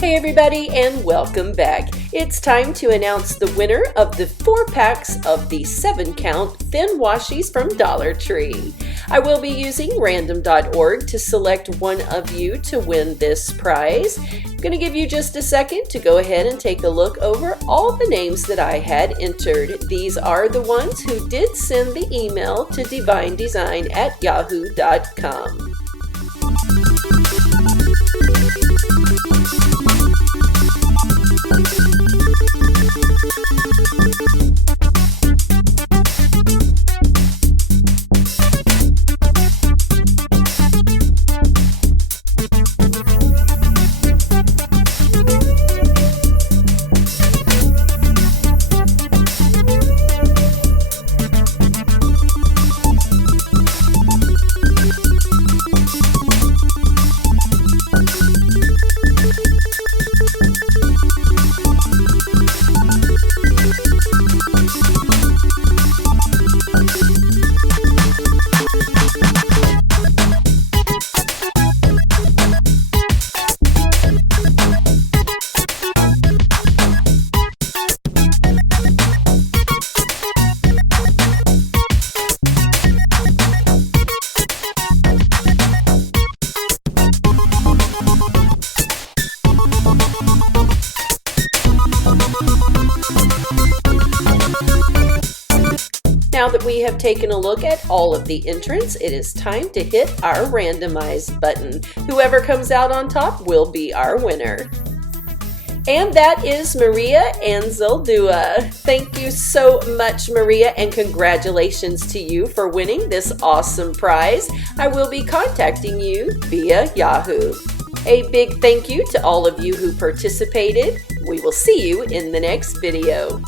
Hey everybody, and welcome back. It's time to announce the winner of the 4 packs of the 7-count thin washies from Dollar Tree. I will be using random.org to select one of you to win this prize. I'm going to give you just a second to go ahead and take a look over all the names that I had entered. These are the ones who did send the email to DeeVineDeeZine@yahoo.com. Now that we have taken a look at all of the entrants, it is time to hit our randomize button. Whoever comes out on top will be our winner. And that is Maria Anzaldua. Thank you so much, Maria, and congratulations to you for winning this awesome prize. I will be contacting you via Yahoo. A big thank you to all of you who participated. We will see you in the next video.